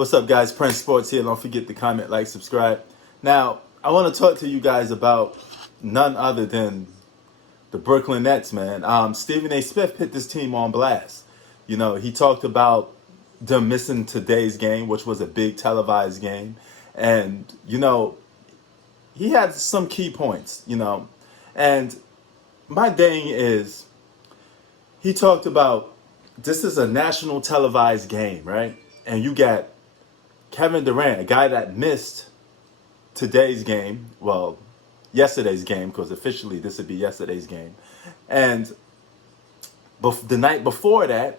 What's up, guys? Prince Sports here. Don't forget to comment, like, subscribe. Now, I want to talk to you guys about none other than the Brooklyn Nets, man. Stephen A. Smith put this team on blast. You know, he talked about them missing today's game, which was a big televised game. And, you know, he had some key points, you know. And my thing is, he talked about this is a national televised game, right? And you got Kevin Durant, a guy that missed today's game, well, yesterday's game, because officially this would be yesterday's game. And the night before that,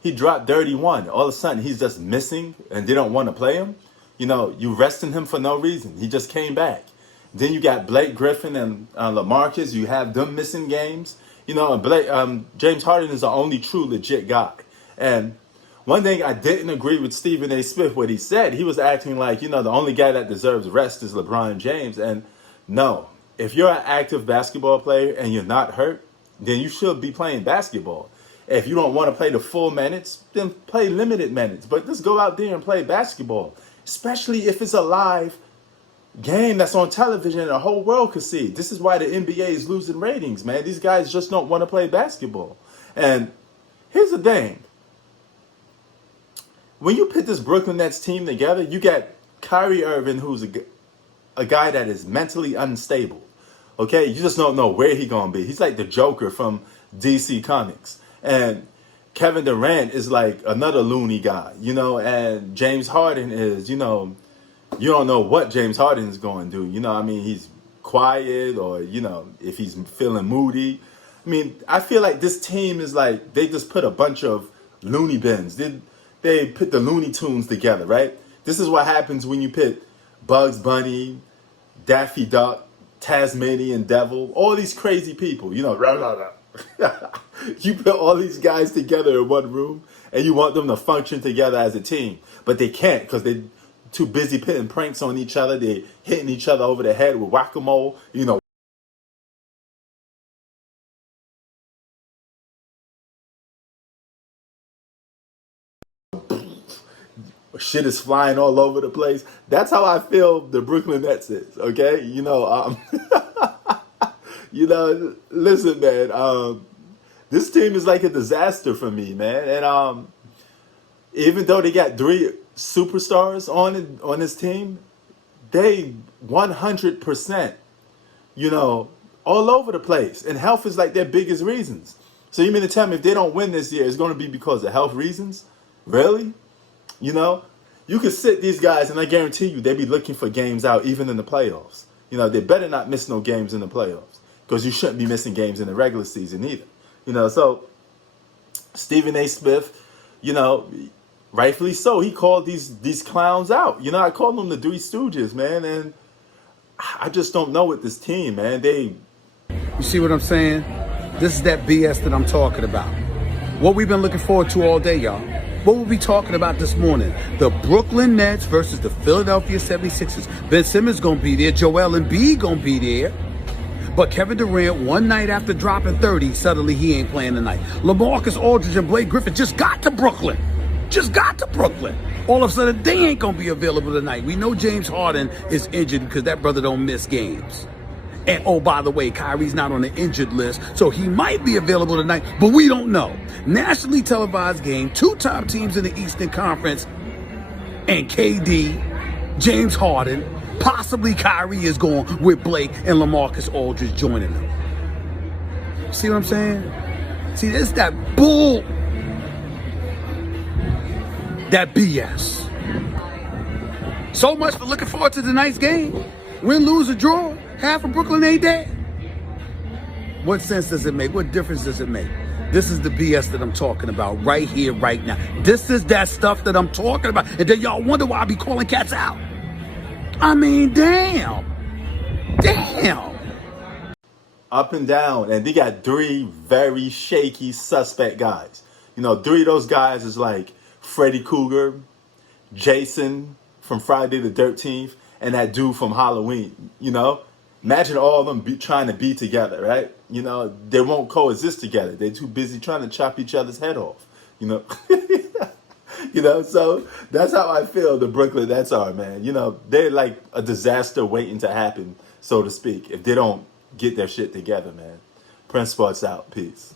he dropped 31. All of a sudden, he's just missing, and they don't want to play him. You know, you resting him for no reason. He just came back. Then you got Blake Griffin and LaMarcus. You have them missing games. You know, and James Harden is the only true legit guy. And one thing I didn't agree with Stephen A. Smith, what he said, he was acting like, you know, the only guy that deserves rest is LeBron James. And no, if you're an active basketball player and you're not hurt, then you should be playing basketball. If you don't want to play the full minutes, then play limited minutes. But just go out there and play basketball, especially if it's a live game that's on television and the whole world could see. This is why the NBA is losing ratings, man. These guys just don't want to play basketball. And here's the thing. When you put this Brooklyn Nets team together, you got Kyrie Irving, who's a guy that is mentally unstable. Okay? You just don't know where he's going to be. He's like the Joker from DC Comics. And Kevin Durant is like another loony guy, you know, and James Harden is, you know, you don't know what James Harden is going to do. You know, I mean, he's quiet or, you know, if he's feeling moody. I mean, I feel like this team is like they just put a bunch of loony bins. They put the Looney Tunes together, right? This is what happens when you put Bugs Bunny, Daffy Duck, Tasmanian Devil, all these crazy people, you know, rah, rah, rah. You put all these guys together in one room and you want them to function together as a team. But they can't because they're too busy putting pranks on each other. They're hitting each other over the head with whack-a-mole, you know. Shit is flying all over the place. That's how I feel the Brooklyn Nets is, okay? You know, you know, listen, man, this team is like a disaster for me, man. And even though they got 3 superstars on this team, they 100%, you know, all over the place. And health is like their biggest reasons. So you mean to tell me if they don't win this year, it's going to be because of health reasons? Really? You know, you could sit these guys and I guarantee you they be looking for games out even in the playoffs. You know, they better not miss no games in the playoffs because you shouldn't be missing games in the regular season either. You know, so Stephen A. Smith, you know, rightfully so, he called these clowns out. You know, I call them the Three Stooges, man, and I just don't know with this team, man. You see what I'm saying? This is that BS that I'm talking about. What we've been looking forward to all day, y'all. What we'll be talking about this morning, the Brooklyn Nets versus the Philadelphia 76ers. Ben Simmons going to be there. Joel Embiid going to be there. But Kevin Durant, one night after dropping 30, suddenly he ain't playing tonight. LaMarcus Aldridge and Blake Griffin just got to Brooklyn. All of a sudden, they ain't going to be available tonight. We know James Harden is injured because that brother don't miss games. And, oh, by the way, Kyrie's not on the injured list, so he might be available tonight, but we don't know. Nationally televised game, 2 top teams in the Eastern Conference, and KD, James Harden, possibly Kyrie is going with Blake and LaMarcus Aldridge joining them. See what I'm saying? See, it's that bull, that BS. So much for looking forward to tonight's game. Win, lose, or draw. Half of Brooklyn ain't there. What sense does it make? What difference does it make? This is the BS that I'm talking about right here, right now. This is that stuff that I'm talking about. And then y'all wonder why I be calling cats out. I mean, damn. Up and down. And they got 3 very shaky suspect guys. You know, 3 of those guys is like Freddy Krueger, Jason from Friday the 13th, and that dude from Halloween, you know? Imagine all of them trying to be together, right? You know, they won't coexist together. They're too busy trying to chop each other's head off, you know? So that's how I feel the Brooklyn Nets are, man. They're like a disaster waiting to happen, so to speak, if they don't get their shit together, man. Prince Sports out. Peace.